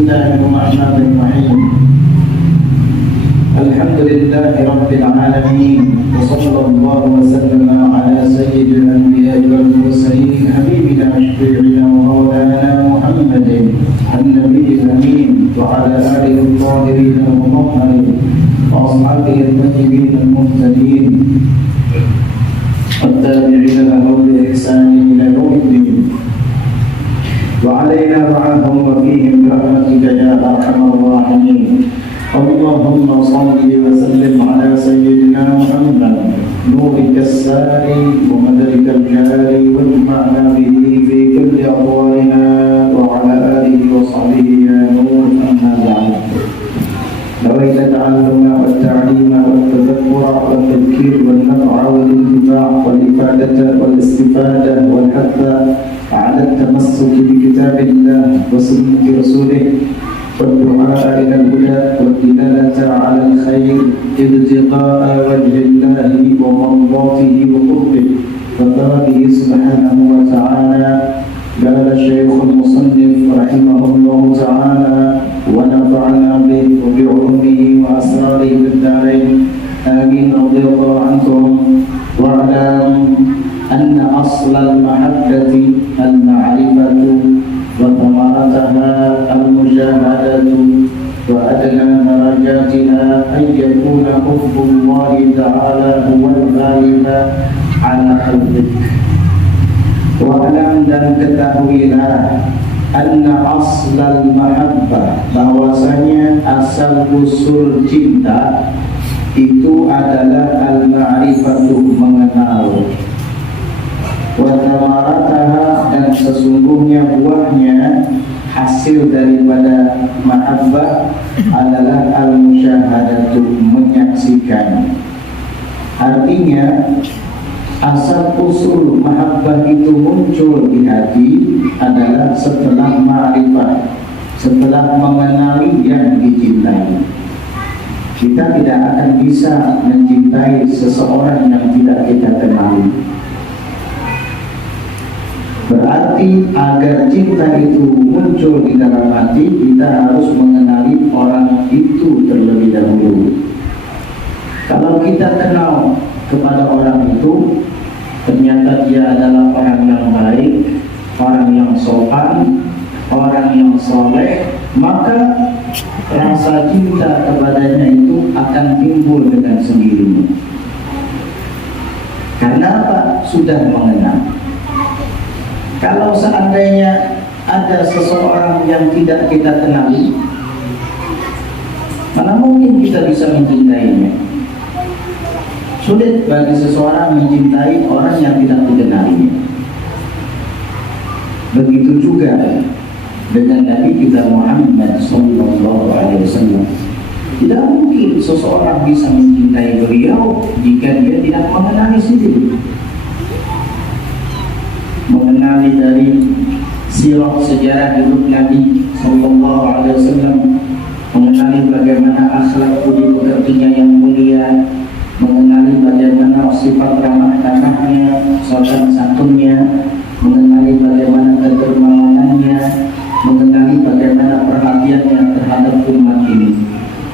Bismillahirrahmanirrahim. Alhamdulillahi Rabbil Alamin. Wa sallallahu wa sallama ala sayyidil anbiya'i wal mursalin habibina shafi'ina wa maulana Muhammadin an-nabiyil amin wa ala alihi al-tahirin al-mutahharin wa ashabihi al-tayyibin al-muhtadin wat-tabi'ina lahum bi ihsanin ila yaumiddin. وعلينا معهم وفيهم برحمتك يا ارحم الراحمين. اللهم صل وسلم على سيدنا محمد نورك الساري ومددك الجاري واجمعنا به في كل اقوالنا وعلى اله وصحبه يا نور. اما بعد، نويت التعلم والتعليم والتذكر والتذكير والنفع والانتفاع والافاده والاستفاده والحث على التمسك بكتاب الله وسنة رسوله والدعاء إلى الهدى والدلالة على الخير ابتغاء وجه الله ومرضاته وقربه وثوابه سبحانه وتعالى. قال الشيخ المصنف رحمه الله تعالى ونفعنا به وبعلومه وأسراره في الدارين آمين. رضي الله عنكم. واعلم أن أصل المحبة المعرفة وثمرتها المشاهدة وأدنى درجاتها أن يكون حب الله تعالى هو الغالب على قلبك. واعلم dan ketahuilah anna aslal mahabbah, bahwasanya asal usul cinta itu adalah al-ma'rifatu, mengenal, wa thamarataha, dan sesungguhnya buahnya hasil daripada mahabbah adalah al-musyahadatu, menyaksikan. Artinya asal usul mahabbah itu muncul di hati adalah setelah ma'rifah, setelah mengenali yang dicintai. Kita tidak akan bisa mencintai seseorang yang tidak kita kenali. Berarti agar cinta itu muncul di dalam hati, kita harus mengenali orang itu terlebih dahulu. Kalau kita kenal kepada orang itu, ternyata dia adalah orang yang baik, orang yang sopan, orang yang soleh, maka rasa cinta kepadanya itu akan timbul dengan sendirinya. Karena apa? Sudah mengenal. Kalau seandainya ada seseorang yang tidak kita kenali, mana mungkin kita bisa mencintainya? Sulit bagi seseorang mencintai orang yang tidak dikenalinya. Begitu juga dengan Nabi kita Muhammad sallallahu alaihi wasallam. Tidak mungkin seseorang bisa mencintai beliau jika dia tidak mengenali sendiri. Mengenali dari sirah sejarah hidup Nabi sallallahu alaihi wasallam, mengenali bagaimana akhlak budi pekertinya yang mulia, mengenali bagaimana sifat ramah tamahnya, sopan santunnya, mengenali bagaimana kedermawanannya, mengenali bagaimana perhatiannya terhadap umat ini.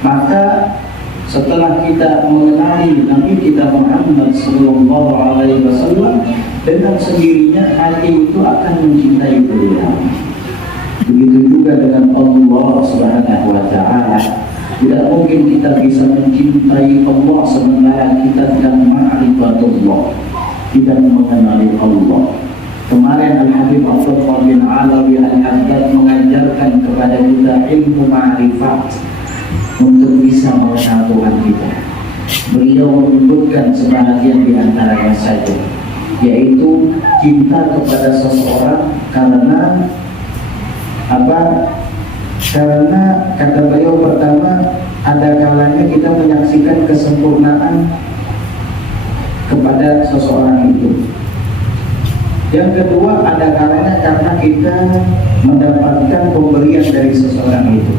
Maka setelah kita mengenali Nabi kita Muhammad sallallahu alaihi wasallam, dengan sendirinya hati itu akan mencintai beliau. Begitu juga dengan Allah Subhanahu wa taala. Tidak mungkin kita bisa mencintai Allah sementara kita tidak ma'rifatullah, tidak mengenali Allah. Kemarin Al-Habib Abdullah bin Alawi Al-Haddad mengajarkan kepada kita ilmu ma'rifat untuk bisa mengenal Tuhan kita. Beliau menyebutkan sebahagian di antaranya saja, yaitu cinta kepada seseorang karena apa? Karena kata beliau, pertama, ada kalanya kita menyaksikan kesempurnaan kepada seseorang itu. Yang kedua, ada kalanya karena kita mendapatkan pemberian dari seseorang itu.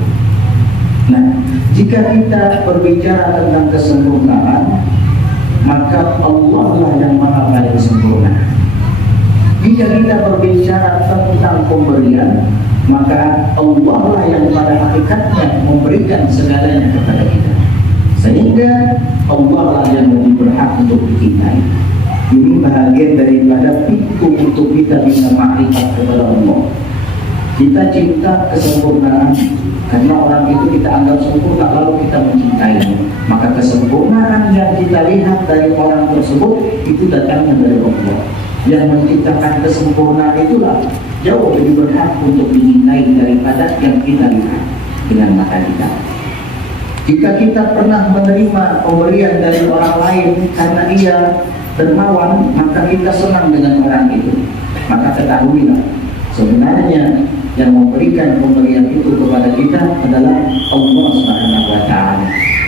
Nah, jika kita berbicara tentang kesempurnaan, maka Allah lah yang maha paling sempurna. Jika kita berbicara tentang pemberian, maka Allah lah yang pada hakikatnya memberikan segalanya kepada kita, sehingga Allah lah yang lebih berhak untuk dicintai. Ini bahagian daripada pintu untuk kita bisa ma'rifat kepada Allah. Kita cinta kesempurnaan, karena orang itu kita anggap sempurna lalu kita mencintainya. Maka kesempurnaan yang kita lihat dari orang tersebut itu datangnya dari Allah. Yang menciptakan kesempurnaan itulah jauh lebih berhak untuk dicintai daripada yang kita lihat dengan mata kita. Jika kita pernah menerima pemberian dari orang lain karena ia dermawan, maka kita senang dengan orang itu. Maka ketahuilah, sebenarnya yang memberikan pemberian itu kepada kita adalah Allah Subhanahu wa Ta'ala.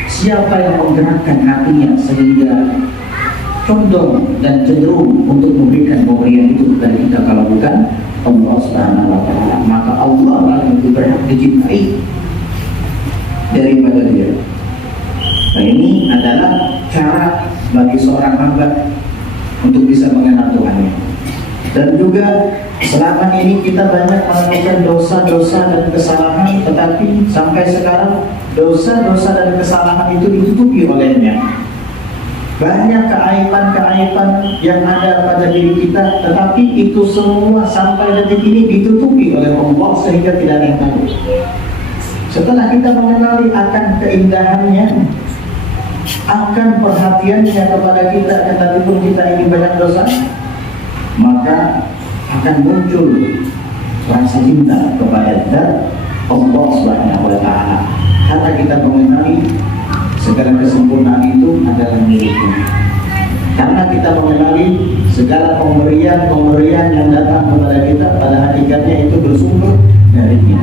Siapa yang menggerakkan hatinya sehingga condong dan cenderung untuk memberikan pemberian itu kepada kita kalau bukan Allah Subhanahu wa Ta'ala? Maka Allah yang lebih berhak dicintai daripada dia. Nah, ini adalah cara bagi seorang hamba untuk bisa mengenal Tuhannya. Dan juga selama ini kita banyak melakukan dosa-dosa dan kesalahan, tetapi sampai sekarang dosa-dosa dan kesalahan itu ditutupi olehnya. Banyak keaiban-keaiban yang ada pada diri kita, tetapi itu semua sampai detik ini ditutupi oleh Allah sehingga tidak ada yang tahu. Setelah kita mengenali akan keindahannya, akan perhatiannya kepada kita, kendati pun kita ini banyak dosa, maka akan muncul rasa cinta kepada Allah Subhanahu wa Ta'ala. Karena kita mengenali segala kesempurnaan itu adalah miliknya. Karena kita mengenali segala pemberian yang datang kepada kita pada hakikatnya itu bersumber darinya.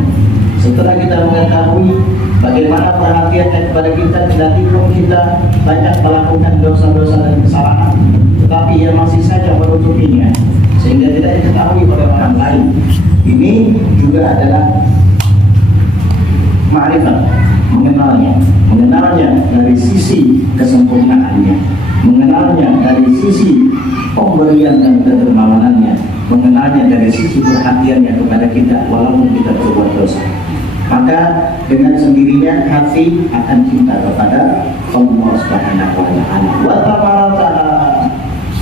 Setelah kita mengetahui bagaimana perhatiannya kepada kita, kendati pun kita banyak melakukan dosa-dosa dan kesalahan, tetapi ia masih saja menutupinya sehingga tidak diketahui oleh orang lain. Ini juga adalah ma'rifat, mengenalnya dari sisi kesempurnaannya, mengenalnya dari sisi pemberian dan kedermawanannya, mengenalnya dari sisi perhatiannya kepada kita walaupun kita berbuat dosa. Maka dengan sendirinya hati akan cinta kepada Allah Subhanahu wa Ta'ala. Wa tabaraka,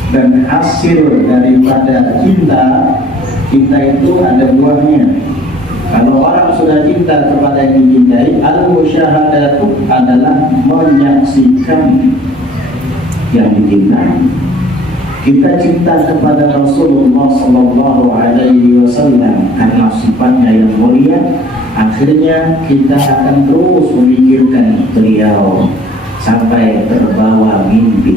dan hasil daripada cinta itu ada buahnya. Kalau orang sudah cinta kepada yang dicintai, al-musyahadatu adalah menyaksikan yang dicintai. Kita cinta kepada Rasulullah Sallallahu Alaihi Wasallam karena sifatnya yang mulia. Akhirnya kita akan terus memikirkan beliau sampai terbawa mimpi.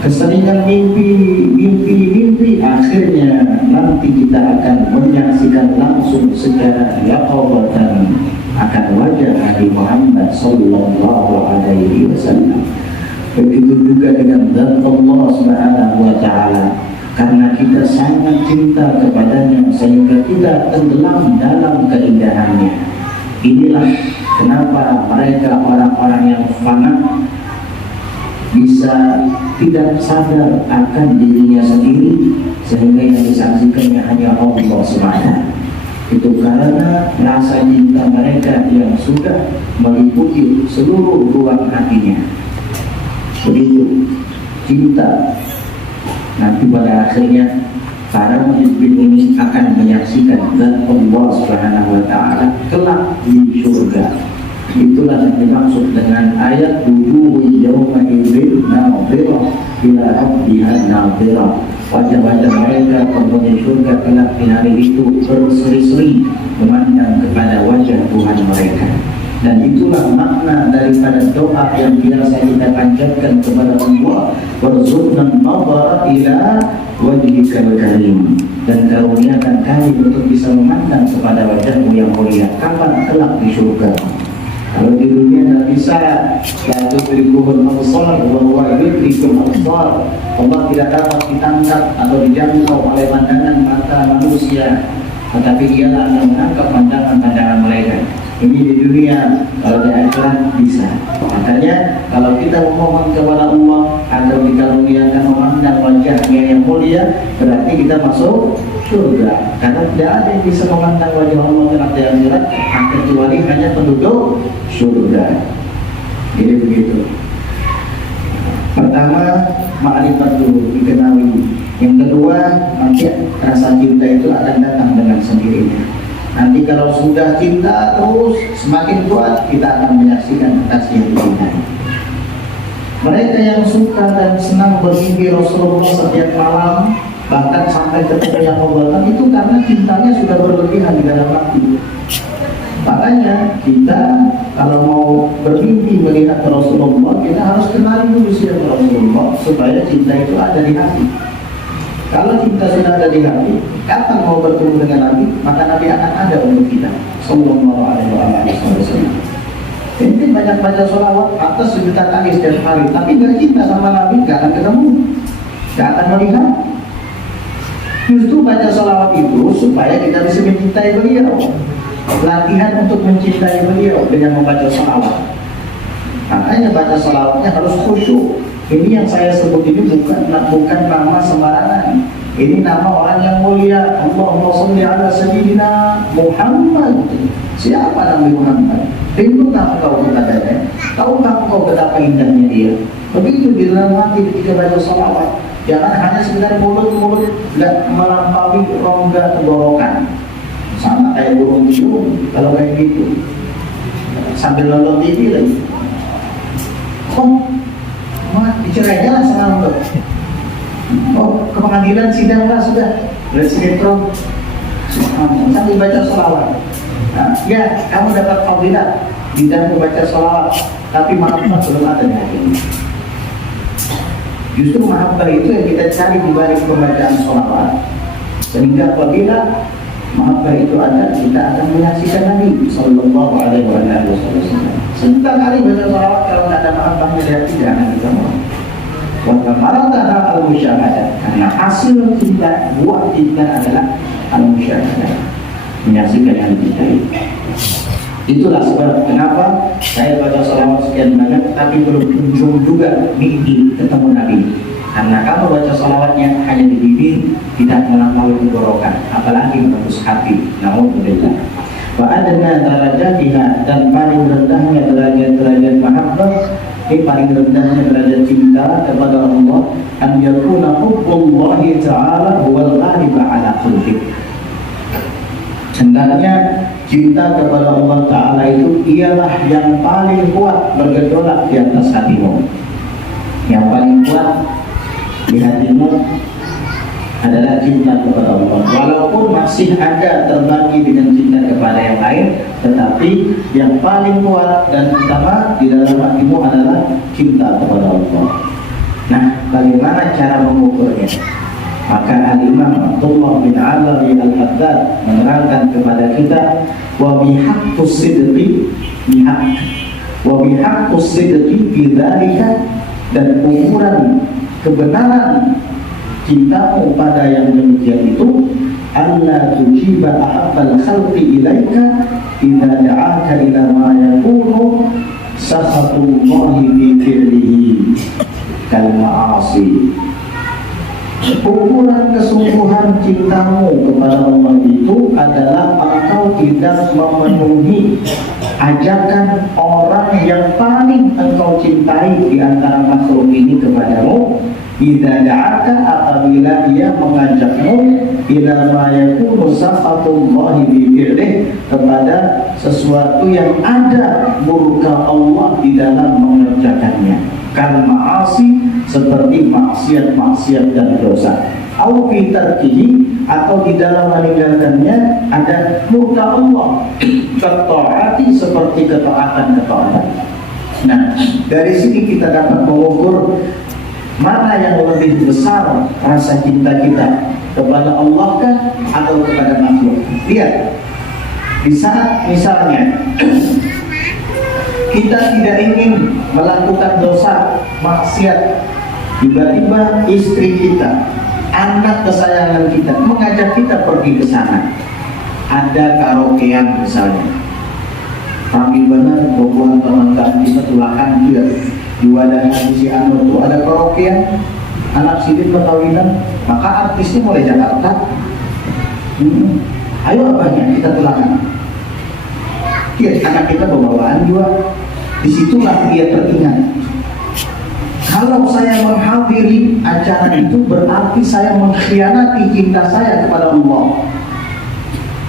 Keseringan mimpi, akhirnya nanti kita akan menyaksikan langsung secara yaqadatan akan wajah Nabi Muhammad Sallallahu Alaihi Wasallam. Begitu juga dengan zat Allah Subhanahu wa Ta'ala. Karena kita sangat cinta kepadanya sehingga kita tenggelam dalam keindahannya. Inilah kenapa mereka orang-orang yang fana bisa tidak sadar akan dirinya sendiri sehingga yang disaksikannya hanya Allah Subhanahu. Itu karena rasa cinta mereka yang sudah meliputi seluruh ruang hatinya. Begitu cinta, nanti pada akhirnya para mu'min ini akan menyaksikan zat Allah Subhanahu wa Ta'ala kelak di surga. Itulah yang dimaksud dengan ayat wujuhun yawma idzin nadhirah ila rabbiha nadhirah. Wajah-wajah mereka penghuni surga kelak di hari itu berseri-seri memandang kepada wajah Tuhan mereka. Dan itulah makna daripada doa yang biasa kita panjatkan kepada Allah, warzuqna an-nadhara ila wajhikal karim, dan karuniakan kami untuk bisa memandang kepada wajahmu yang mulia kapan kelak di surga. Kalau di dunia tidak bisa, la tudrikuhul absar wa huwa yudrikul absar. Allah tidak dapat ditangkap atau dijangkau oleh pandangan mata manusia, tetapi dialah yang menangkap pandangan-pandangan mereka. Ini di dunia, kalau di akhirat bisa. Makanya kalau kita memohon kepada Allah agar dikaruniakan memandang wajahnya yang mulia, berarti kita masuk surga, karena tidak ada yang bisa memandang wajah Allah di akhirat kecuali hanya penduduk surga. Jadi begitu. Pertama, ma'rifat dulu, dikenali. Yang kedua, nanti rasa cinta itu akan datang dengan sendirinya. Nanti kalau sudah cinta terus semakin kuat, kita akan menyaksikan kasih yang dicintai. Mereka yang suka dan senang bermimpi Rasulullah setiap malam, bahkan sampai ketemu yang membuatkan, itu karena cintanya sudah berlebihan di dalam hati. Makanya kita kalau mau bermimpi melihat Rasulullah, kita harus kenali dulu siapa Rasulullah supaya cinta itu ada di hati. Kalau cinta sudah ada di hati, kapan mau bertemu dengan Nabi, maka Nabi akan ada untuk kita. Sallallahu alaihi wasallam. Ini banyak baca sholawat atas sejuta kali setiap hari, tapi nggak cinta sama Nabi, nggak akan ketemu, nggak akan melihat. Justru baca sholawat itu supaya kita bisa mencintai beliau. Latihan untuk mencintai beliau dengan membaca sholawat. Makanya baca sholawatnya harus khusyuk. Ini yang saya sebut ini bukan nama sembarangan. Ini nama orang yang mulia. Allahumma sholli ala sayyidina Muhammad. Siapa Nabi Muhammad? Rindukan engkau kepadanya. Tahukah engkau betapa indahnya dia? Begitu di dalam hati ketika baca sholawat. Jangan hanya sekedar mulut-mulut, tidak melampaui rongga tenggorokan. Sama kayak burung cium kalau kayak gitu. Sambil nonton TV lagi. Dicerainya lah sama untuk. Ke pengadilan sidang lah sudah. Lihat sinetron. Sambil baca sholawat. Nah, ya, kamu dapat fadilah tidak membaca sholawat, tapi mahabbah belum ada di hati. Justru mahabbah itu yang kita cari di balik pembacaan sholawat. Sehingga apabila mahabbah itu ada, kita akan menyaksikan Nabi Sallallahu Alaihi Wasallam. Sebentar kali baca sholawat, kalau tidak ada mahabbahnya di hati, jangan kita mau. Wakamarataha al-musyahadah, karena hasil cinta, buah cinta adalah al-musyahadah, menyaksikan yang dicintai. Itulah sebab kenapa saya baca sholawat sekian banyak, tapi belum kunjung juga mimpi ketemu Nabi. Karena kalau baca sholawatnya hanya di bibir, tidak melampaui tenggorokan, apalagi menembus hati. Naudzubillah. Wa adna darajatiha, dan paling rendahnya derajat-derajat mahabbah, ini paling rendahnya derajat cinta kepada Allah, an yakuna hubbullahi ta'ala huwal ghaliba ala qalbik. Hendaknya cinta kepada Allah Ta'ala itu ialah yang paling kuat bergejolak di atas hatimu. Yang paling kuat di hatimu adalah cinta kepada Allah. Walaupun masih ada terbagi dengan cinta kepada yang lain, tetapi yang paling kuat dan utama di dalam hatimu adalah cinta kepada Allah. Nah, bagaimana cara mengukurnya? Maka Al-Imam Abdullah bin Alawi Al-Haddad menerangkan kepada kita, wa bihaqqus sidqi bidzalika, dan ukuran kebenaran cintamu pada yang demikian itu, alla tujiba ahabbal khalqi ilaika idza da'aka ila ma yakunu sakhatullahi fi fi'lihi kal ma'asi. Ukuran kesungguhan cintamu kepada Allah itu adalah engkau tidak memenuhi ajakan orang yang paling engkau cintai di antara makhluk ini kepadamu. Idza da'aka, apabila ia mengajakmu ila ma yakunu sakhatullahi bi fi'lihi, kepada sesuatu yang ada murka Allah di dalam mengerjakannya. Kal ma'asi, seperti maksiat-maksiat dan dosa. Au fi tarkihi, atau di dalam meninggalkannya ada murka Allah. Ketaati, seperti ketaatan. Nah, dari sini kita dapat mengukur mana yang lebih besar rasa cinta kita, kepada Allah kah atau kepada makhluk. Lihat, di saat misalnya kita tidak ingin melakukan dosa, maksiat, tiba-tiba istri kita, anak kesayangan kita mengajak kita pergi ke sana. Ada karaokean misalnya, kami benar buat teman-teman kita tulakan dia di wadah si Anur itu ada karaokean, anak sidin perkawinan, maka artisnya mulai Jakarta, Ayo abahnya kita pulangkan. Anak kita bawaan juga. Disitulah dia teringat. Kalau saya menghadiri acara itu berarti saya mengkhianati cinta saya kepada Allah.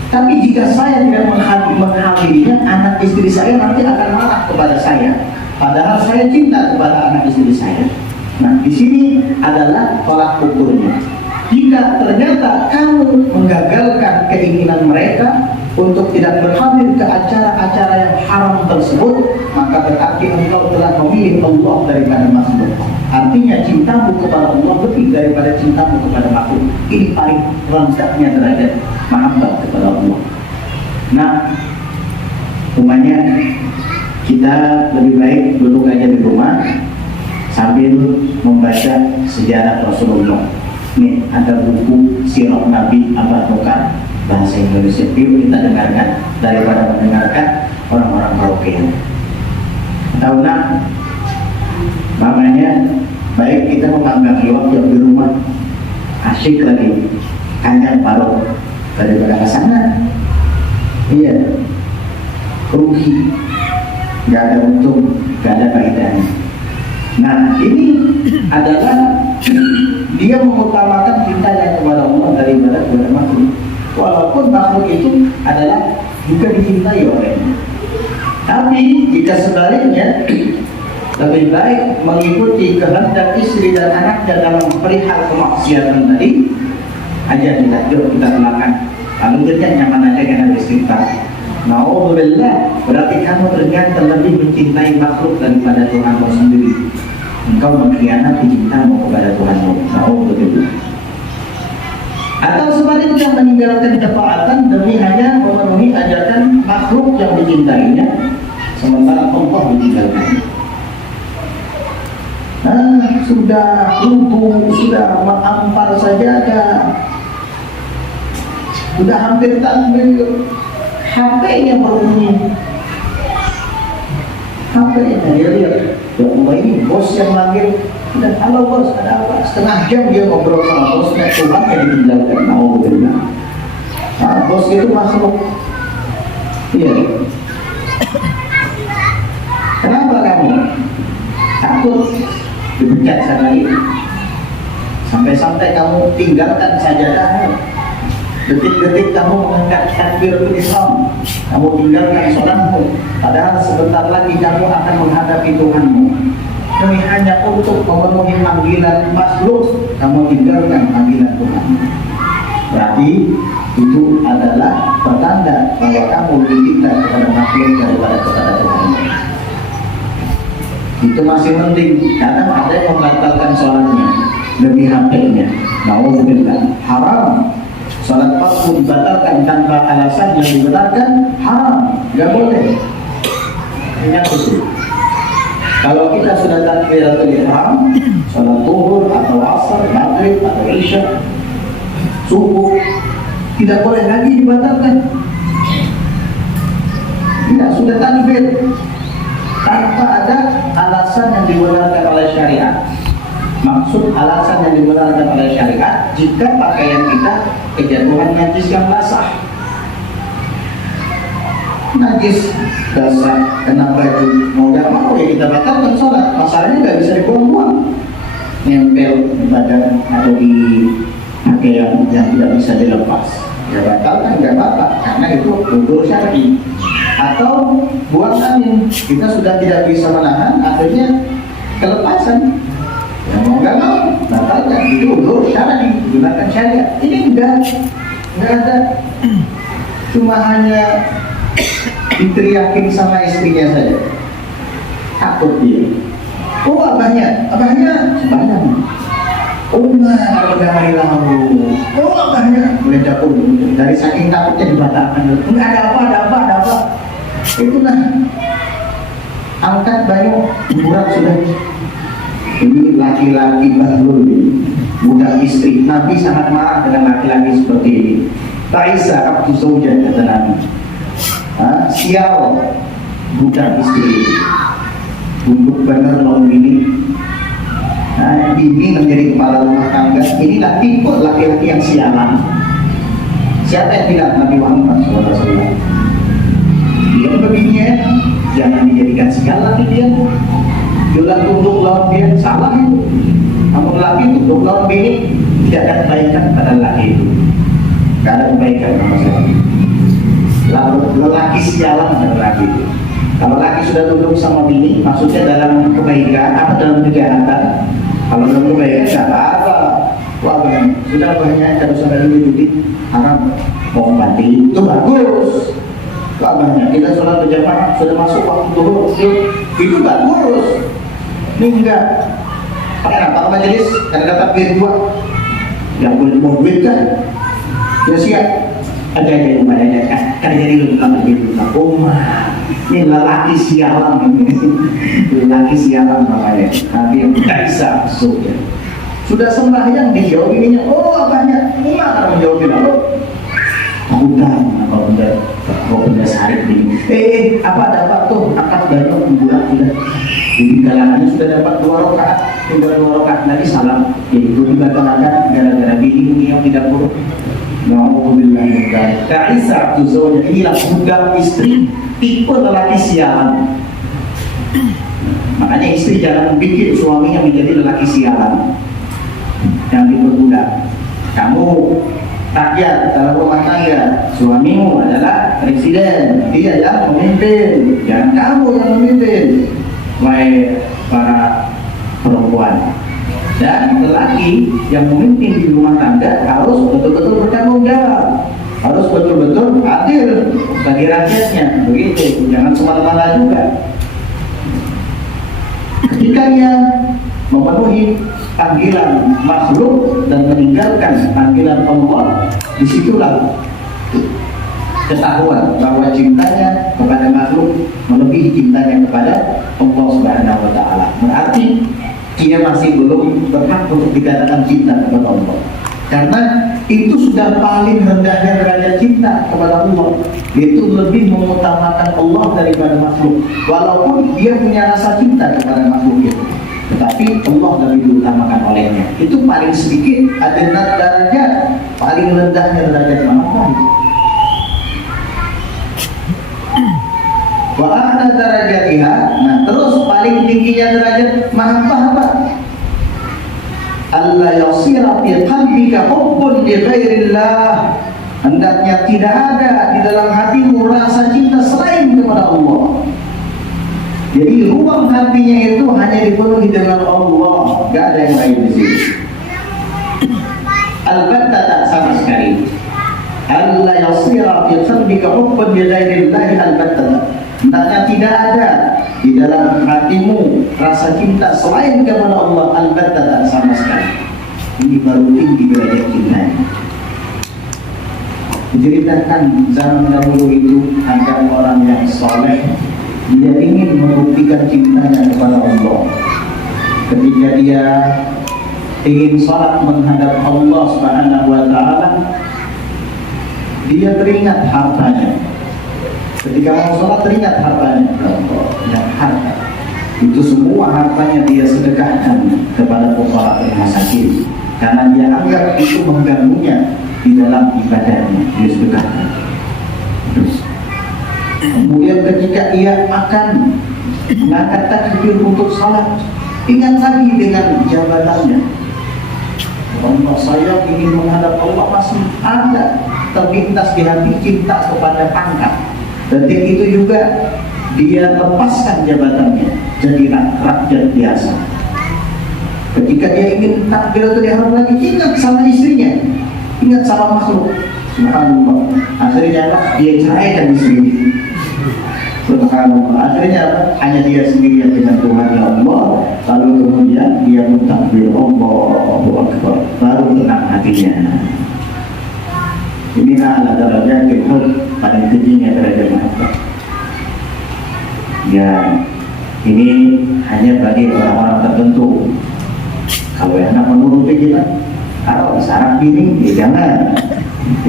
Tapi jika saya tidak menghadirinya, anak istri saya nanti akan marah kepada saya. Padahal saya cinta kepada anak istri saya. Nah, di sini adalah tolak ukurnya. Jika ternyata kamu menggagalkan keinginan mereka untuk tidak berhadir ke acara-acara yang haram tersebut, maka berarti engkau telah memilih Allah daripada makhluk. Artinya cintamu kepada Allah lebih daripada cintamu kepada makhluk. Ini paling rendahnya derajat mahabbah kepada Allah. Nah, umumnya kita lebih baik duduk aja di rumah sambil membaca sejarah Rasulullah. Ini ada buku Sirah Nabi Abah Mukar bahasa Indonesia. Yuk kita dengarkan daripada mendengarkan orang-orang Marokkan. Tahu nak? Makanya baik kita mengambil waktu di rumah asyik lagi kanyang parok daripada ke sana. Iya, rugi, nggak ada untung, nggak ada faedahnya. Nah, ini adalah dia mengutamakan cintanya kepada Allah daripada kepada makhluk. Walaupun makhluk itu adalah juga dicintai olehnya. Tapi jika sebaliknya lebih baik mengikuti kehendak istri dan anaknya dalam perihal kemaksiatan tadi, aja kita yuk kita lakukan. Lalu kerja nyaman aja karena istighfar. Na'udzubillah, berarti kamu ternyata lebih mencintai makhluk daripada Tuhanmu sendiri. Engkau mengkhianati cintamu kepada Tuhanmu. Na'udzubillah. Atau sebaliknya meninggalkan ketaatan demi hanya memenuhi ajakan makhluk yang dicintainya, sementara Allah ditinggalkan. Sudah lumpuh, sudah ampar saja, sudah hampir takbir, HP-nya berbunyi. HP-nya dia lihat, ya Allah ini bos yang manggil. Dan halo bos, ada apa? Setengah jam dia ngobrol sama bosnya, Tuhan yang ditinggalkan. Alhamdulillah. Nah, bos itu makhluk. Iya. Kenapa kamu takut dipecat sama dia? Sampai-sampai kamu tinggalkan sajadahmu. Detik-detik kamu mengangkat takbiratul ihram, kamu tinggalkan sholatmu, padahal sebentar lagi kamu akan menghadapi Tuhanmu. Demi hanya untuk memenuhi panggilan makhluk, kamu tinggalkan panggilan Tuhan. Berarti itu adalah pertanda bahwa kamu lebih cinta kepada makhluk daripada kepada Tuhan. Itu masih penting. Kadang ada yang membatalkan sholatnya demi HP-nya. Na'udzubillah, haram. Salat fardu dibatalkan tanpa alasan yang dibenarkan, haram, nggak boleh. Ingat itu. Kalau kita sudah takbiratul ihram, salat zuhur atau asar, maghrib atau isya, subuh, tidak boleh lagi dibatalkan. Tidak, sudah takbir tanpa ada alasan yang dibenarkan oleh syariat. Maksud alasan yang dibenarkan oleh syariat, jika pakaian kita kejatuhan najis yang basah, najis basah kena baju, mau gak mau ya kita batalkan sholat. Masalahnya nggak bisa dibuang-buang, nempel di badan atau di pakaian yang tidak bisa dilepas, ya batalkan, nggak apa-apa, karena itu udur syar'i. Atau buang angin, kita sudah tidak bisa menahan, akhirnya kelepasan. Ya mau nggak mau, batalkan, itu udur syar'i, gunakan syariat. Ini nggak ada, cuma hanya diteriakin sama istrinya saja, takut dia. Oh abahnya sebanyak. Oh nah, udah hari lalu. Oh abahnya boleh jatuh dari saking takutnya dibatalkan. Enggak ada apa. Itulah, angkat banyak berat sudah. Ini laki-laki bahlul ini, budak istri. Nabi sangat marah dengan laki-laki seperti ini. Ta'isa abdu zawjah, kata Nabi. Sial budak istri, untuk benar loh ini. Ini menjadi kepala rumah tangga. Inilah tipe laki-laki yang sialan. Siapa yang bilang? Nabi Muhammad SAW. Dia begini, jangan dijadikan segala dia. Jualan tunduk lawan dia, salah itu. Kamu laki tunduk lawan bini, tidak ada kebaikan pada laki itu. Tidak ada kebaikan sama sekali. Lalu lelaki sialan pada laki itu. Kalau laki sudah tunduk sama bini, maksudnya dalam kebaikan apa dalam kejahatan? Kalau dalam kebaikan tidak apa. Wah banyak, sudah banyak kalau sudah judi haram, mau mati itu bagus. Wah banyak, kita sholat berjamaah sudah masuk waktu zuhur itu bagus. Ini enggak. Pakai apa majelis? Karena dapat duit dua, yang boleh mau duit kan? Ya siap. Ada yang banyak kan jadi lu bilang begitu. Umar, ini lelaki sialan ini, lelaki sialan namanya. Nanti yang tidak bisa masuk ya. Sudah sembahyang dijawab ininya, oh banyak, Umar menjawab lalu udah, benda sehari ini apa dapat tuh, akad danau bulan sudah jadi kalangannya sudah dapat 2 rakaat, tinggal 2 rakaat lagi salam itu dibatalkan gara-gara bini yang tidak buruk. Na'udzubillah min dzalik. Ta'isa tuzawja, inilah budak istri tipe lelaki sialan. Makanya istri jangan bikin suaminya menjadi lelaki sialan yang diperbudak. Kamu rakyat dalam rumah tangga, suamimu adalah presiden, dia yang memimpin, jangan kamu yang memimpin. Wahai para perempuan dan lelaki yang memimpin di rumah tangga harus betul-betul bertanggung jawab, harus betul-betul adil bagi rakyatnya, begitu. Jangan semata-mata juga. Ketika dia memenuhi panggilan makhluk dan meninggalkan panggilan Allah, disitulah ketahuan bahwa cintanya kepada makhluk melebihi cintanya kepada Allah Subhanahu wa Ta'ala. Berarti dia masih belum berhak untuk dikatakan cinta kepada Allah, karena itu sudah paling rendahnya derajat cinta kepada Allah, yaitu lebih mengutamakan Allah daripada makhluk. Walaupun dia punya rasa cinta kepada makhluk itu, tetapi Allah lebih diutamakan olehnya. Itu paling sedikit adnat derajat, paling rendahnya derajat manusia. Wa a'la darajatiha, nah terus paling tingginya derajat mahabbah. Allah yasira fi qalbika hubbun li ghairillah, hendaknya tidak ada di dalam hatimu rasa cinta selain kepada Allah. Jadi ruang hatinya itu hanya dipenuhi dengan Allah, gak ada yang lain di sini. Albatta tak sama sekali. Allah yasira fi qalbika hubbun li ghairillah, albatta. Hendaknya tidak ada di dalam hatimu rasa cinta selain kepada Allah, albatta tak sama sekali. Ini baru tinggi derajat cintanya. Diceritakan zaman dahulu itu ada orang yang soleh, dia ingin membuktikan cintanya kepada Allah. Ketika dia ingin sholat menghadap Allah Subhanahu wa Ta'ala, dia teringat hartanya. Ketika mau sholat teringat hartanya, dan harta itu semua hartanya dia sedekahkan kepada fuqara dan masakin, karena dia anggap itu mengganggunya di dalam ibadahnya, dia sedekahkan. Terus kemudian ketika ia akan mengangkat takbir untuk sholat, ingat lagi dengan jabatannya. Allah, saya ingin menghadap Allah, masih ada terlintas di hati cinta kepada pangkat. Detik itu juga dia lepaskan jabatannya jadi rakyat biasa. Ketika dia ingin takbiratul ihram lagi, ingat sama istrinya, ingat sama makhluk. Subhanallah. Akhirnya dia ceraikan istrinya. Subhanallah. Akhirnya hanya dia sendirian dengan Tuhan Allah. Lalu kemudian dia mentakbir Allahu Akbar, baru tenang hatinya. Inilah adalah derajat kehul, paling tingginya derajat mahabbah. Ya, ini hanya bagi orang-orang tertentu. Kalau yang nak menuruti kita, kalau syarat ini, ya jangan.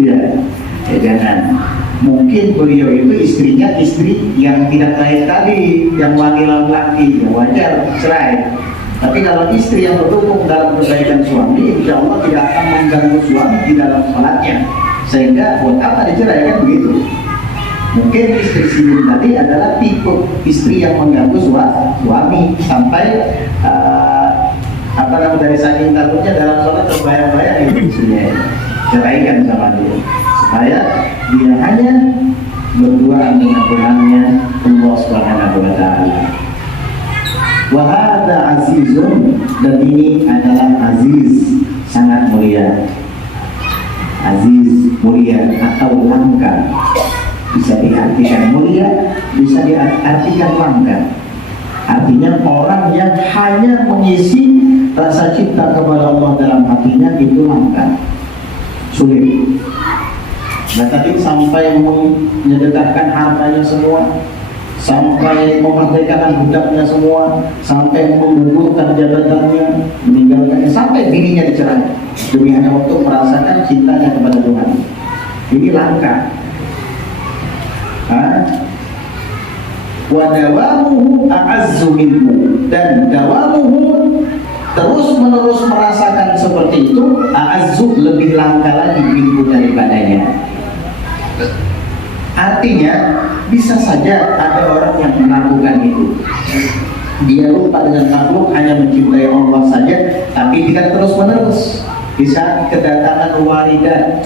Ya jangan. Mungkin beliau itu istrinya istri yang tidak baik tadi, yang wangi laki-laki, ya wajar cerai. Tapi kalau istri yang berdukung dalam kebaikan suami, insya Allah tidak akan mengganggu suami di dalam sholatnya. sehingga buat apa dicerai, kan begitu. Mungkin istri sini tadi adalah tipe istri yang mengganggu suami sampai dari saking takutnya dalam sholat terbayang-bayang itu istrinya, ceraikan sama dia supaya dia hanya berdua dengan Tuhannya Allah Subhanahu wa Ta'ala. Wa hadza azizun, dan ini adalah aziz, sangat mulia. Aziz, mulia atau langka, bisa diartikan mulia, bisa diartikan langka. Artinya orang yang hanya mengisi rasa cinta kepada Allah dalam hatinya itu langka, sulit. Nah, tadi sampai menyedekahkan hartanya semua, sampai memerdekakan budaknya semua, sampai menggugurkan jabatannya, meninggalkannya, sampai bininya dicerai demi hanya untuk merasakan cintanya kepada Tuhan. Ini langka. Wa dawamuhu a'azzu minhu, dan dawamuhu terus menerus merasakan seperti itu, a'azzu lebih langka lagi minhu daripadanya. Artinya bisa saja ada orang yang melakukan itu, dia lupa dengan makhluk, hanya mencintai Allah saja, tapi tidak terus menerus. Bisa kedatangan waridat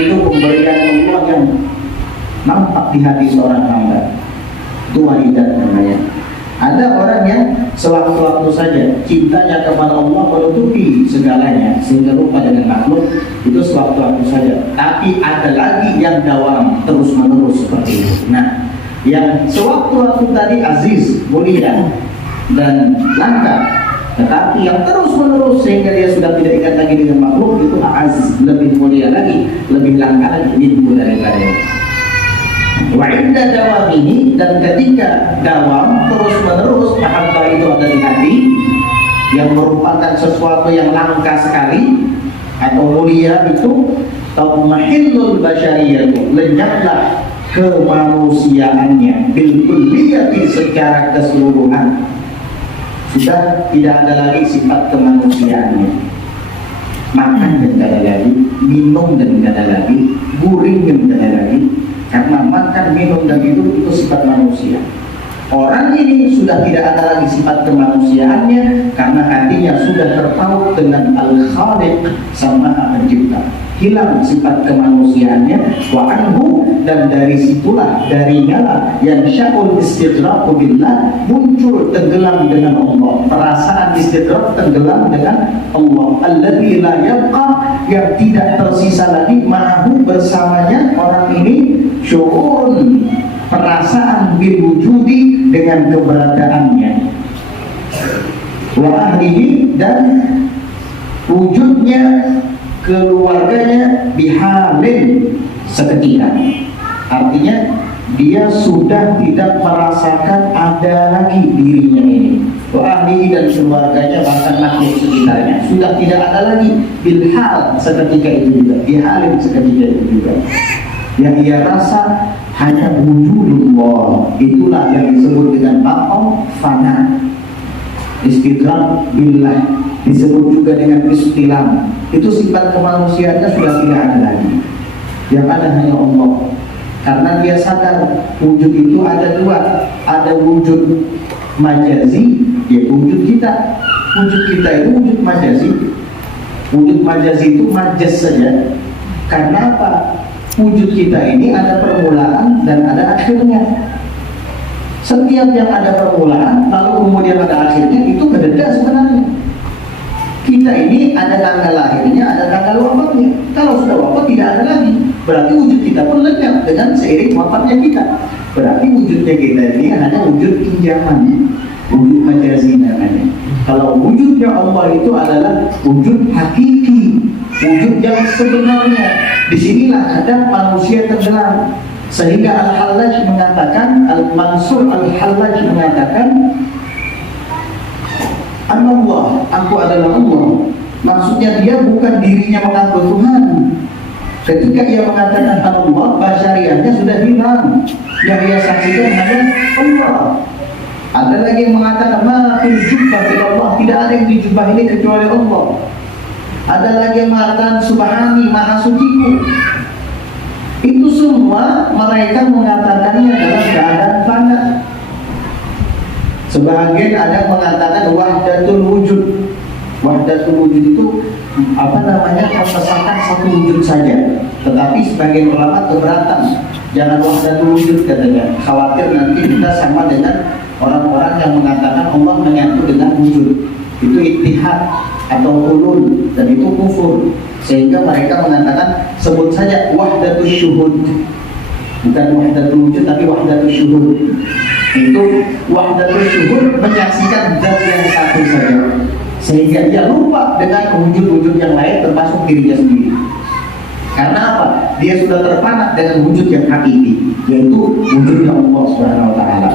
itu pemberian Allah yang nampak di hati seorang hamba, itu waridat namanya. Ada orang yang sewaktu-waktu saja cintanya kepada Allah menutupi segalanya sehingga lupa dengan makhluk, itu sewaktu-waktu saja. Tapi ada lagi yang dawam terus menerus seperti itu. Nah, yang sewaktu-waktu tadi aziz, mulia dan langka, tetapi yang terus menerus sehingga dia sudah tidak ikat lagi dengan makhluk, itu aziz, lebih mulia lagi, lebih langka lagi minhu daripadanya. Wa inda dawamihi, dan ketika dawam terus menerus mahabbah itu ada di hati, yang merupakan sesuatu yang langka sekali atau mulia, itu tatmahinnul basyariyatu, lenyaplah kemanusiaannya bil kulliyati, secara keseluruhan. Sudah tidak ada lagi sifat kemanusiaannya. Makan dan tidak ada lagi, minum dan tidak ada lagi, guring dan tidak ada lagi. Karena makan, minum, dan itu sifat manusia. Orang ini sudah tidak ada lagi sifat kemanusiaannya karena hatinya sudah terpaut dengan Al-Khaliq, Sang Maha Pencipta. Hilang sifat kemanusiaannya, wa anhu, dan dari situlah, darinya lah yang sya'ul istidraku billah, muncul tenggelam dengan Allah. Perasaan istidrak tenggelam dengan Allah. Alladzi la yabqa, yang tidak tersisa lagi, ma'ahu, bersamanya orang ini, syu'urun, perasaan bil wujudi, dengan keberadaannya, wa ahlihi, dan wujudnya, keluarganya, bihalin, seketika. Artinya dia sudah tidak merasakan ada lagi dirinya ini, wa ahlihi, dan keluarganya, bahkan makhluk sekitarnya sudah tidak ada lagi, bilhal, seketika itu juga, bihalin, seketika itu juga. Yang ia rasa hanya wujudullah, itulah yang disebut dengan baqaw, fana. Istidrak billah disebut juga dengan istilam. Itu sifat kemanusiaannya sudah tidak ada lagi. Yang ada hanya Allah. Karena dia sadar wujud itu ada dua, ada wujud majazi, yaitu wujud kita. Wujud kita itu wujud majazi. Wujud majazi itu majaz saja. Karena apa? Wujud kita ini ada permulaan dan ada akhirnya. Setiap yang ada permulaan lalu kemudian ada akhirnya, itu beda sebenarnya. Kita ini ada tanggal lahirnya, ada tanggal wafatnya. Kalau sudah wafat tidak ada lagi, berarti wujud kita pun lenyap dengan seiring wafatnya kita. Berarti wujudnya kita ini hanya wujud pinjaman, wujud majazi namanya. Kalau wujudnya Allah itu adalah wujud hakiki, wujud yang sebenarnya. Disinilah ada manusia tenggelam. Sehingga Al-Hallaj mengatakan, Al-Mansur Al-Hallaj mengatakan, Allah, aku adalah Allah. Maksudnya dia bukan dirinya mengaku Tuhan. Ketika ia mengatakan Allah, basyariahnya sudah hilang. Yang dia saksikan hanya Allah. Ada lagi yang mengatakan, ma fil jubbah Allah, tidak ada yang di jubah ini kecuali Allah. Ada lagi yang mengatakan subhani, maha suciku. Itu semua mereka mengatakannya dalam keadaan fana. Sebagian ada yang mengatakan wahdatul wujud. Wahdatul wujud itu mengesahkan satu wujud saja. Tetapi sebagian ulama keberatan. Jangan wahdatul wujud katanya. Khawatir nanti kita sama dengan orang-orang yang mengatakan Allah menyatu dengan wujud. Itu ittihad atau hulul, dan itu kufur. Sehingga mereka mengatakan sebut saja wahdatul syuhud. Bukan wahdatul wujud tapi wahdatul syuhud. Itu wahdatul syuhud menyaksikan zat yang satu saja. Sehingga dia lupa dengan wujud-wujud yang lain termasuk dirinya sendiri. Karena apa? Dia sudah terpanat dengan wujud yang hakiki, yaitu wujudnya Allah Subhanahu wa taala.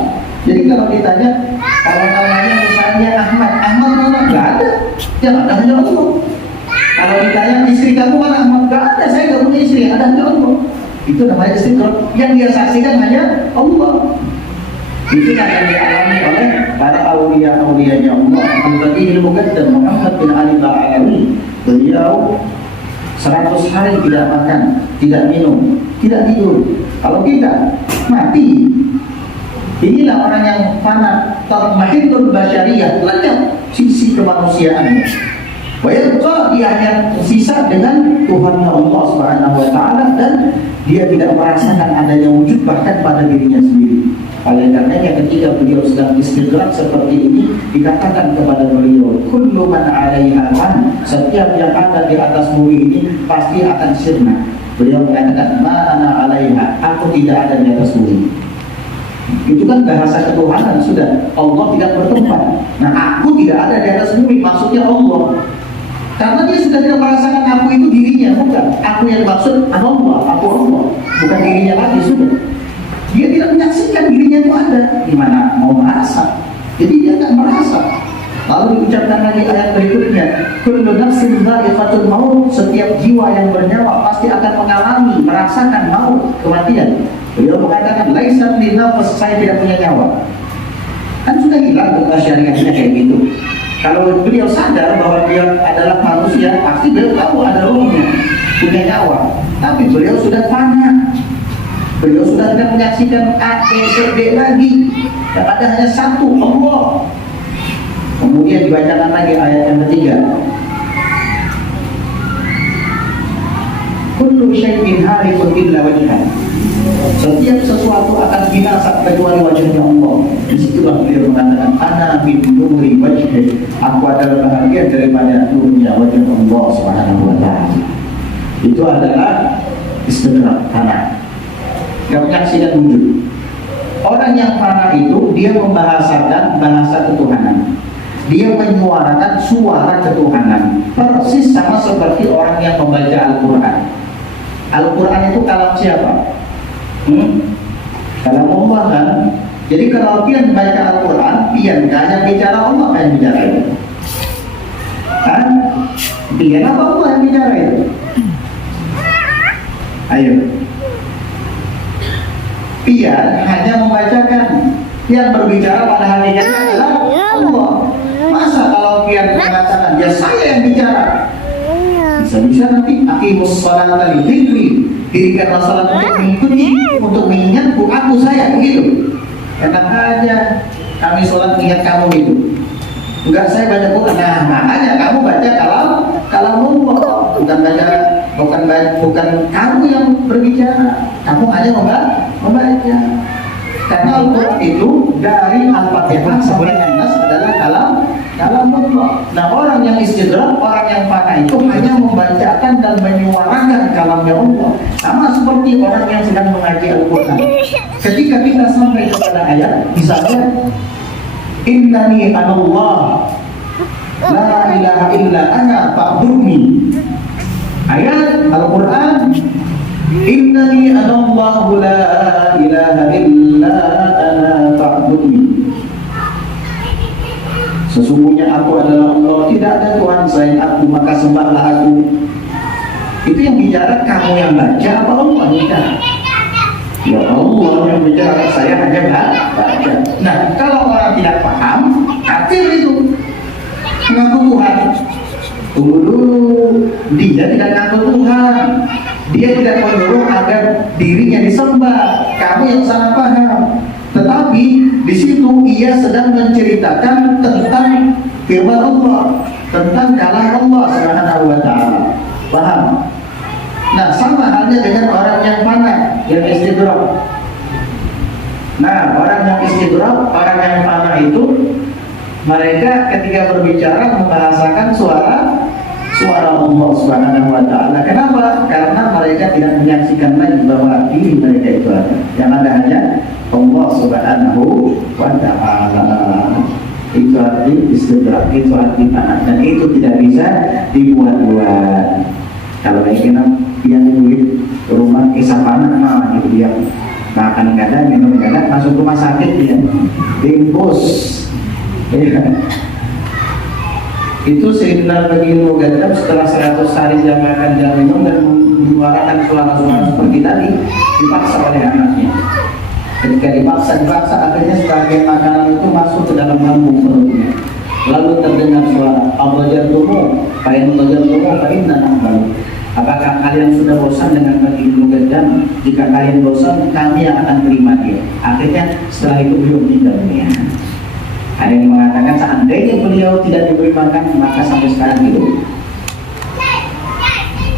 Jadi kalau ditanya, kalau namanya misalnya Ahmad mana? Enggak ada. Yang ada hanya Allah. Kalau ditanya istri kamu mana? Ahmad, enggak ada. Saya enggak punya istri, ada hanya Allah. Itu namanya istiqrar. Yang dia saksikan hanya Allah. Itu yang dialami oleh para aulia-aulianya Allah. Al-Fatihil Muqaddam Muhammad bin Ali Ba'alawi. Beliau 100 hari tidak makan, tidak minum, tidak tidur. Kalau kita mati. Inilah orang yang fana, tatmahinnul basyariyah, lenyap sisi kemanusiaannya. Wa yabqa, dia hanya tersisa dengan Tuhannya Allah Subhanahu wa taala, dan dia tidak merasakan adanya wujud bahkan pada dirinya sendiri. Oleh karenanya ketika beliau sedang istighfar seperti ini, dikatakan kepada beliau, kullu man 'alaiha fan, setiap yang ada di atas bumi ini pasti akan sirna. Beliau mengatakan, ma ana 'alaiha, aku tidak ada di atas bumi. Itu kan bahasa ketuhanan sudah. Allah tidak bertempat. Nah, aku tidak ada di atas bumi, maksudnya Allah. Karena dia sudah tidak merasakan aku itu dirinya, bukan. Aku yang maksud Allah, aku Allah, bukan dirinya lagi sudah. Dia tidak menyaksikan dirinya itu ada. Gimana mau merasa? Jadi dia tidak merasa. Lalu diucapkan lagi ayat berikutnya, kullu nafsin dha'iqatul maut, setiap jiwa yang bernyawa pasti akan mengalami, merasakan maut, kematian. Beliau mengatakan, laisat li nafs, saya tidak punya nyawa. Kan sudah hilang syariatnya kayak gitu. Kalau beliau sadar bahwa dia adalah manusia, pasti beliau tahu ada rohnya, punya nyawa. Tapi beliau sudah fana. Beliau sudah tidak menyaksikan A, B, C, D lagi. Dan ada hanya satu, Allah. Kemudian dibacakan lagi ayat yang ketiga. Kullu syai'in halikun illa wajhah. Setiap sesuatu akan binasa kecuali wajahnya Allah. Disitulah beliau mengatakan, ana min nuri wajhi, aku adalah bahagia daripada nurnya wajah Allah Subhanahu wa taala. Itu adalah istiqrar fana. Yang menyaksikan wujud. Orang yang fana itu dia membahasakan bahasa ketuhanan. Dia menyuarakan suara ketuhanan. Persis sama seperti orang yang membaca Al-Quran. Al-Quran itu kalam siapa? Kalam Allah kan? Jadi kalau pian baca Al-Quran, pian hanya bicara Allah yang bicara itu. Kan? Pian apa Allah yang bicara itu? Ayo. Pian hanya membacakan. Yang berbicara pada hakikatnya adalah Allah. Masa kalau pian mengatakan ya saya yang bicara? Bisa-bisa nanti aqimus sholata li dzikri, dirikanlah salat untuk mengikuti, untuk mengingatku, aku saya begitu. Enak aja kami sholat mengingat kamu gitu. Enggak, saya baca Quran. Nah, makanya kamu baca kalau Allah, bukan kamu yang berbicara. Kamu hanya membaca. Karena Al-Quran itu dari Al-Fatihah sampai An-Nas adalah kalam Allah. Nah, orang yang istighfar, orang yang fana itu hanya membacakan dan menyuarakan kalamnya Allah. Sama seperti orang yang sedang mengaji Al-Quran. Ketika kita sampai kepada ayat, misalnya, innani anallah, la ilaha illa ana fa'budni. Ayat Al-Quran, innani anallahu la ilaha illa ana fa'budni. Sesungguhnya aku adalah Allah, tidak ada Tuhan selain aku, maka sembahlah aku. Itu yang bicara kamu yang baca apa Allah? Tidak. Ya Allah yang bicara, saya hanya baca. Nah, kalau orang tidak paham, kafir itu. Mengaku Tuhan. Tunggu dulu, Dia tidak ngaku Tuhan. Dia tidak menyuruh agar dirinya disembah. Kamu yang salah paham. Tetapi di situ ia sedang menceritakan tentang firman Allah, tentang kalam Allah Subhanahu wa taala. Paham? Nah, sama halnya dengan orang yang fana, yang istidrak. Nah, orang yang istidrak, orang yang fana itu mereka ketika berbicara membahasakan suara Allah Subhanahu wa taala. Kenapa? Karena mereka tidak menyaksikan lagi bahwa diri mereka itu ada. Yang ada hanya Allah Subhanahu wa taala. Itu arti istidrak, itu arti fana, dan itu tidak bisa dibuat-buat. Kalau yang duit rumah kisah panas itu dia makan nggak ada, minum nggak ada, masuk rumah sakit dia dimpus. Ya. Itu Sayyidina Bani Mugaddam setelah 100 hari dia makan dan minum dan mengeluarkan suara-suara seperti tadi, dipaksa oleh anaknya. Ketika dipaksa akhirnya sebagian makanan itu masuk ke dalam lambung perutnya. Lalu terdengar suara Abajartumu, Fa'in Abajartumu, Fa'in Nanakbalu. Apakah kalian sudah bosan dengan Bani Mugaddam? Jika kalian bosan, kami yang akan terima dia. Akhirnya setelah itu beliau meninggal dunia. Ada yang mengatakan seandainya beliau tidak diberi makan, maka sampai sekarang hidup.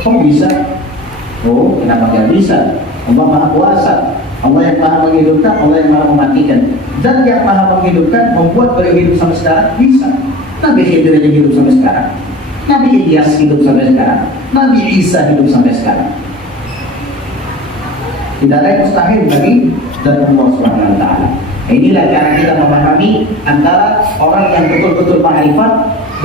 Kok bisa? Oh, kenapa tidak bisa? Allah Maha Kuasa, Allah yang Maha menghidupkan, Allah yang Maha mematikan. Dan yang Maha menghidupkan membuat beliau hidup sampai sekarang bisa. Nabi Khidir aja hidup sampai sekarang, Nabi Ilyas hidup sampai sekarang, Nabi Isa hidup sampai sekarang. Tidak ada yang mustahil bagi dan Allah Subhanahu wa taala. Inilah cara kita memahami antara orang yang betul-betul ma'rifat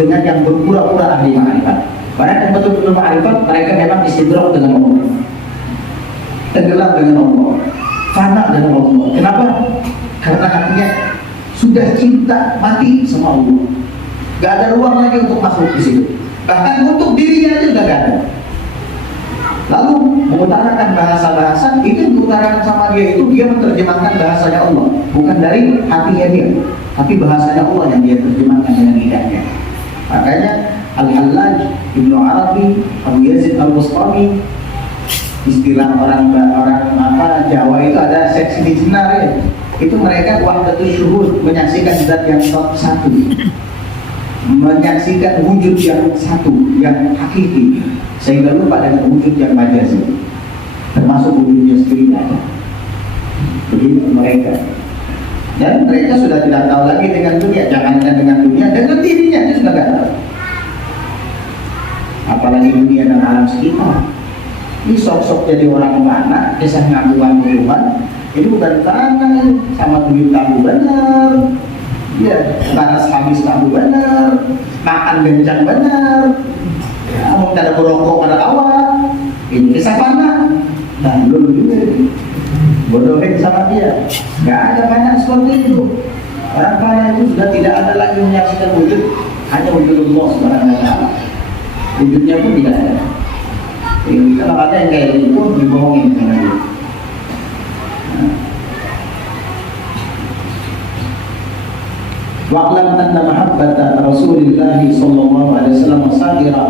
dengan yang berpura-pura ahli ma'rifat. Orang yang betul-betul ma'rifat, mereka memang istidrak dengan Allah, tenggelam dengan Allah, fana dengan Allah. Kenapa? Karena hatinya sudah cinta mati sama Allah. Gak ada ruang lagi untuk makhluk di situ. Bahkan untuk dirinya aja gak ada. Lalu mengutarakan bahasa-bahasa itu diutarakan sama dia itu, dia menerjemahkan bahasanya Allah, bukan dari hatinya dia, tapi bahasanya Allah yang dia terjemahkan dengan lidahnya. Makanya Al-Hallaj, Ibnu Arabi, Abu Yazid Al-Bustami, istilah orang Jawa itu ada seksi dijenar ya. Itu mereka wahdatus syuhud, menyaksikan zat yang satu, menyaksikan wujud yang satu, yang hakiki, sehingga lupa dengan wujud yang majazi, termasuk wujudnya sendiri ada. Begitu mereka. Dan mereka sudah tidak tahu lagi dengan dunia, jangankan dengan dunia, dengan dirinya itu sudah tidak tahu. Apalagi dunia dan alam sekitar. Ini sok-sok jadi orang mana, kisah ngakuan Tuhan, ini bukan tanah, sama duit kamu benar. Ya, panas habis kamu benar, makan bencang benar. Kamu tidak berokok pada awal, ini kisah panah. Nah, dulu juga bodohin sama dia. Gak ada panah seperti itu. Orang panah itu sudah tidak ada lagi menyaksikan wujud, hanya wujud Allah Subhanahu wa taala. Wujudnya pun tidak ada. Jadi, kalau ada yang kayak itu dibohongin dengan dia. Wa'lam anna mahabbata Rasulillah sallallahu alaihi wasallam wasa'ira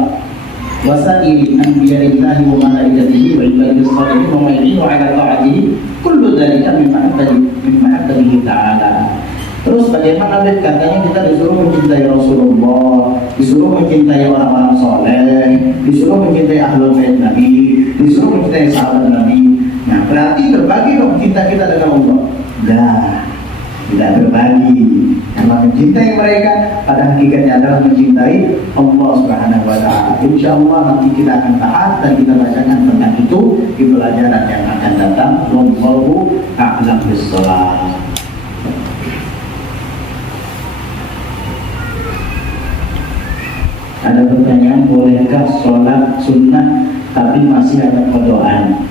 wasa'iri anbiya'illahi wa malaikatihi wa ibadis salihin wa ma'inu ala ta'atihi kullu dhalika min mahabbatihi ta'ala. Terus bagaimana katanya kita disuruh mencintai Rasulullah, disuruh mencintai orang-orang soleh, disuruh mencintai ahlul bait Nabi, disuruh mencintai sahabat Nabi. Nah, berarti berbagi dong cinta kita dengan Allah. Nah, tidak berbagi. Karena mencintai mereka pada hakikatnya adalah mencintai Allah Subhanahu wa taala. Insyaallah nanti kita akan bahas dan kita bacakan tentang itu di pelajaran yang akan datang. Wallahu a'lam bissawab. Ada pertanyaan, bolehkah sholat sunnah tapi masih ada kodoan?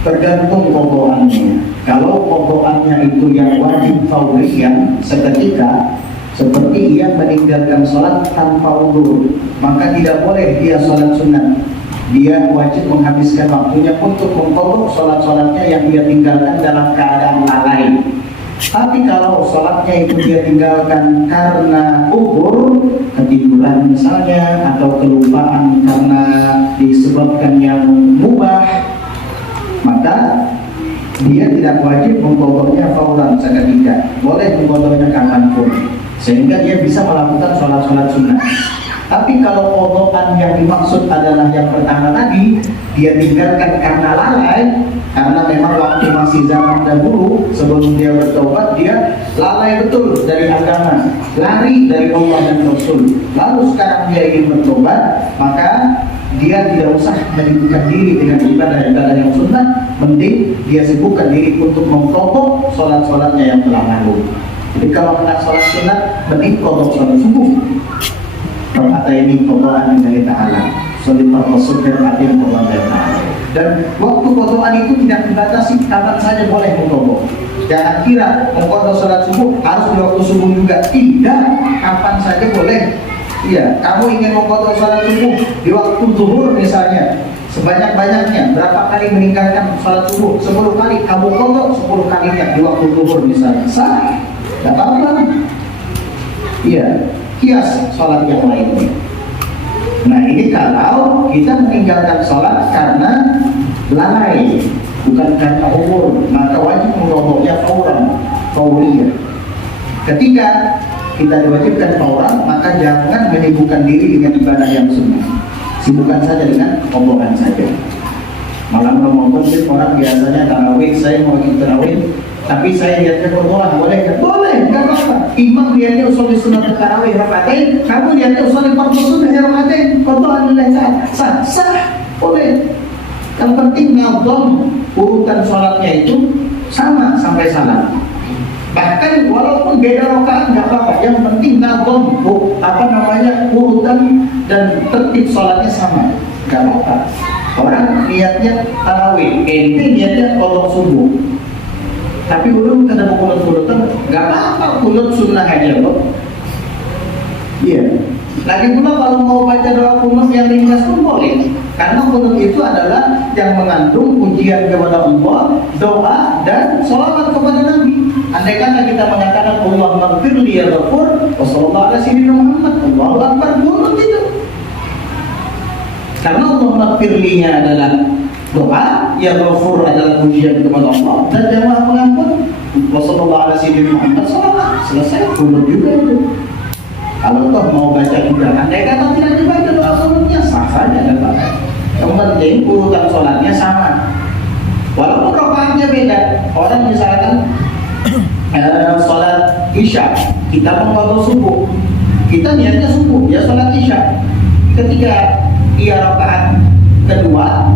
Tergantung kodoannya. Kalau kodoannya itu yang wajib fauriyah seketika, seperti ia meninggalkan sholat tanpa wudu, maka tidak boleh dia sholat sunnah. Dia wajib menghabiskan waktunya untuk mengkodok sholat-sholatnya yang dia tinggalkan dalam keadaan lalai. Tapi kalau sholatnya itu dia tinggalkan karena ukur, ketiduran misalnya, atau kelupaan karena disebabkan yang mubah, maka dia tidak wajib mengkodoknya fauran seketika, boleh mengkodoknya kapanpun, sehingga dia bisa melakukan sholat-sholat sunnah. Tapi kalau kodokan yang dimaksud adalah yang pertama tadi, dia tinggalkan karena lalai, karena memang waktu masih zaman dahulu sebelum dia bertobat, dia lalai betul dari agama, lari dari Allah dan Rasul. Lalu sekarang dia ingin bertobat, maka dia tidak usah menyibukkan diri dengan ibadah-ibadah yang sunnah, mending dia sibukkan diri untuk mengkodok sholat-sholatnya yang telah lalu. Jadi kalau hendak sholat sunnah, mending kodok sholat subuh. Kata ini kodokan dari Ta'ala, solipar rasul berarti kodokan dari Ta'ala. Dan waktu kodokan itu tidak dibatasi, kapan saja boleh mengkodok. Jangan kira mengkodok sholat subuh harus di waktu subuh juga. Tidak, kapan saja boleh. Iya, kamu ingin mengkodok sholat subuh di waktu zuhur misalnya, sebanyak-banyaknya, berapa kali meninggalkan sholat subuh? 10 kali, kamu kodok 10 kalinya di waktu zuhur misalnya. Sah, tidak apa-apa. Iya, kias sholat yang lainnya. Nah, ini kalau kita meninggalkan sholat karena lalai, bukan karena umur, maka wajib mengkodoknya fauriyah. Ketika kita diwajibkan fauran, maka jangan menyibukkan diri dengan ibadah yang sunnah. Sibukkan saja dengan kodokan saja. Malam Ramadan orang biasanya tarawih, saya mau ikut tarawih, tapi saya lihatnya kodokan, boleh nggak? Boleh, nggak apa-apa. Imam lihatnya usul sunnah tarawih rakaatain, kamu lihatnya usul fardu sunnah rakaatain, kodokan nilai sah, boleh. Yang penting ngadom urutan sholatnya itu sama sampai salam. Bahkan walaupun beda rakaat nggak apa-apa, yang penting ngadom urutan dan tertib sholatnya sama, nggak apa-apa. Orang niatnya tarawih, ente niatnya kodok subuh, tapi belum kena kunut-kunutan, nggak apa-apa, kunut sunnah aja loh. Iya. Lagi pula kalau mau baca doa kunut yang ringkas pun boleh, karena kunut itu adalah yang mengandung pujian kepada Allah, doa dan sholawat kepada Nabi. Andai kata kita mengatakan Allah maghfirli ya ghafur, wassallallahu ala sayyidina Muhammad, Allahu akbar, kunut itu. Karena Allah maghfirlinya adalah doa, ya ghafur adalah pujian kepada Allah, dan yang Maha Pengampun, wassallallahu ala sayyidina Muhammad, sholawat, selesai, kunut juga itu. Kalau toh mau baca juga, andai kata tidak dibaca doa kunutnya, sah saja kan Pak. Yang penting urutan sholatnya sama, walaupun rakaatnya beda. Orang misalkan sholat isya, kita mengkodok subuh, kita niatnya subuh, ya sholat isya. Ketika ia rakaat kedua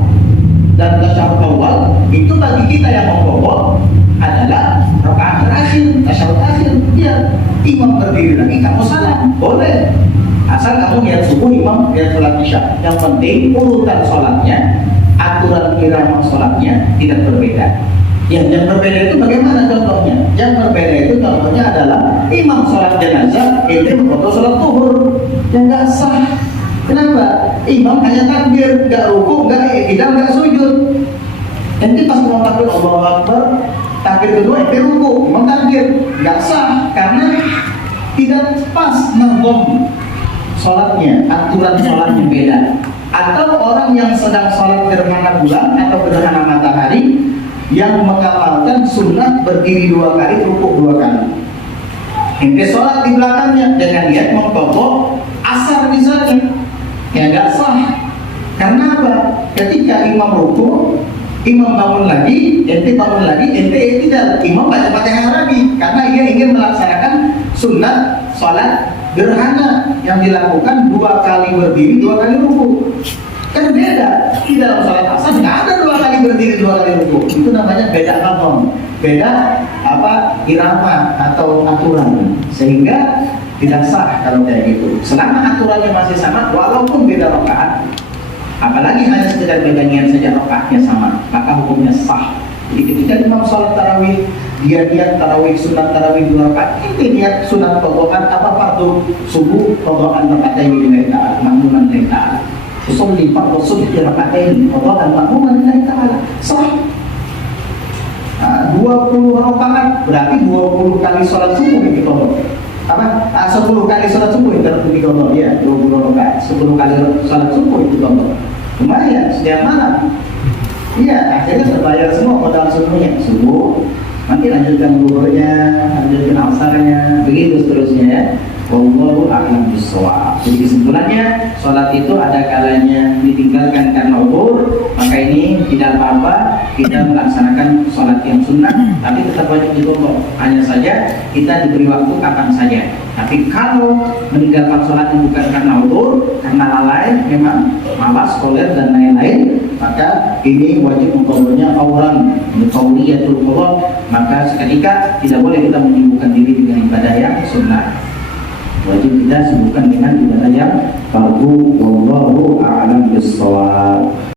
dan tasyahud awal, itu bagi kita yang mengkodok adalah rakaat terakhir, tasyahud akhir. Ya, imam berdiri lagi, kamu salam, boleh. Asal kamu niat subuh, imam niat sholat isya. Yang penting urutan sholatnya, aturan irama sholatnya tidak berbeda. Yang berbeda itu bagaimana contohnya? Yang berbeda itu contohnya adalah imam sholat jenazah, itu foto sholat zuhur, yang nggak sah. Kenapa? Imam hanya takbir, nggak ruku, nggak i'tidal, nggak sujud. Nanti pas mau takbir Allahu Akbar, takbir kedua itu ruku, imam takbir, nggak sah karena tidak pas nanggung sholatnya, aturan sholatnya beda. Atau orang yang sedang sholat gerhana bulan atau gerhana matahari, yang mengamalkan sunnah berdiri 2 kali, rukuk 2 kali. Ente sholat di belakangnya dengan niat mengkodok asar misalnya, ya nggak sah. Karena apa? Ketika imam rukuk, imam bangun lagi, ente bangun lagi, ente tidak, imam baca Fatihah lagi, karena ia ingin melaksanakan sunnah sholat gerhana yang dilakukan 2 kali berdiri, 2 kali rukuk. Kan beda. Di dalam sholat asar nggak ada 2 kali berdiri, 2 kali rukuk. Itu namanya beda katon, beda irama atau aturan, sehingga tidak sah kalau kayak gitu. Selama aturannya masih sama, walaupun beda rakaat, apalagi hanya sekedar beda niat saja, rakaatnya sama, maka hukumnya sah. Jadi ketika imam sholat tarawih, dia niat tarawih, sunat tarawih 2 rakaat, ini niat sunat kodokan fardu subuh, kodokan rakaatain lillahi ta'ala, makmuman lillahi ta'ala. Usolli fardu subhi rakaatain, kodokan makmuman lillahi ta'ala, sah. 20 rakaat berarti 20 kali sholat subuh itu apa 10 kali sholat subuh itu contoh ya 20 rakaat 10 kali sholat subuh itu contoh lumayan setiap malam. Iya, akhirnya terbayar semua modal subuhnya. Subuh, nanti lanjutkan zuhurnya, lanjutkan asarnya, begitu seterusnya ya. Wallahu a'lam bishawab. Jadi kesimpulannya, sholat itu ada kalanya ditinggalkan karena uzur, maka ini tidak apa-apa kita melaksanakan sholat yang sunnah, tapi tetap wajib diqadha. Hanya saja kita diberi waktu kapan saja. Tapi kalau meninggalkan sholat yang bukan karena uzur, karena lalai, memang malas, koler dan lain-lain, maka ini wajib mengqadhanya auran qawliyatul qadha, maka seketika tidak boleh kita menyibukkan diri dengan ibadah yang sunnah. Wajib kita sibukkan dengan ibadah yang fardu. Wallahu a'lam bishawab.